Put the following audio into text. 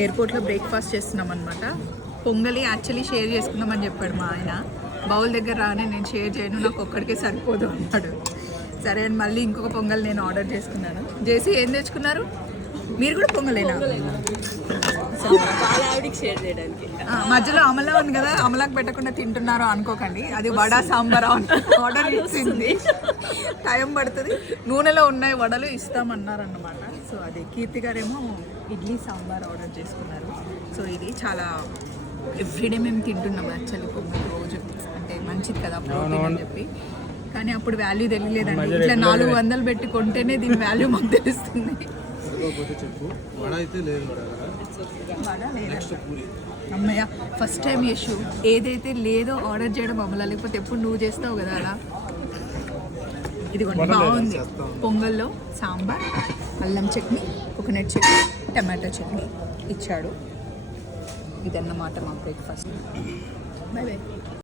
ఎయిర్పోర్ట్లో బ్రేక్ఫాస్ట్ చేస్తున్నాం అనమాట. పొంగలి యాక్చువల్లీ షేర్ చేసుకుందామని చెప్పాడు మా ఆయన. బౌల్ దగ్గర రానే నేను షేర్ చేయను, నాకు ఒక్కడికే సరిపోదు అన్నాడు. సరే అని మళ్ళీ ఇంకొక పొంగల్ నేను ఆర్డర్ చేసుకున్నాను. జేసీ ఏం తెచ్చుకున్నారు? మీరు కూడా పొంగలేనా? మధ్యలో అమల ఉంది కదా, అమలాకు పెట్టకుండా తింటున్నారో అనుకోకండి, అది వడ సాంబార్ ఆర్డర్ ఇచ్చింది. టైం పడుతుంది, నూనెలో ఉన్నాయి వడలు ఇస్తామన్నారు అన్నమాట. సో అది కీర్తి గారేమో ఇడ్లీ సాంబార్ ఆర్డర్ చేసుకున్నారు. సో ఇది చాలా ఎవ్రీడే మేము తింటున్నాం యాక్చువల్లీ పొంగల్ రోజు, అంటే మంచిది కదా ప్రోటీన్ అని చెప్పి. కానీ అప్పుడు వాల్యూ తెలియలేదండి. ఇట్లా 400 పెట్టి కొంటేనే దీని వాల్యూ మాకు తెలుస్తుంది. అమ్మయ్య ఫస్ట్ టైం యశు ఏదైతే లేదో ఆర్డర్ చేయడం అమలా, లేకపోతే ఎప్పుడు నువ్వు చేస్తావు కదా అలా. ఇదిగోండి బాగుంది. పొంగల్లో సాంబార్, అల్లం చట్నీ, కోకోనట్ చట్నీ, టమాటో చట్నీ ఇచ్చాడు. ఇదన్నమాట మా బ్రేక్ఫాస్ట్. By by.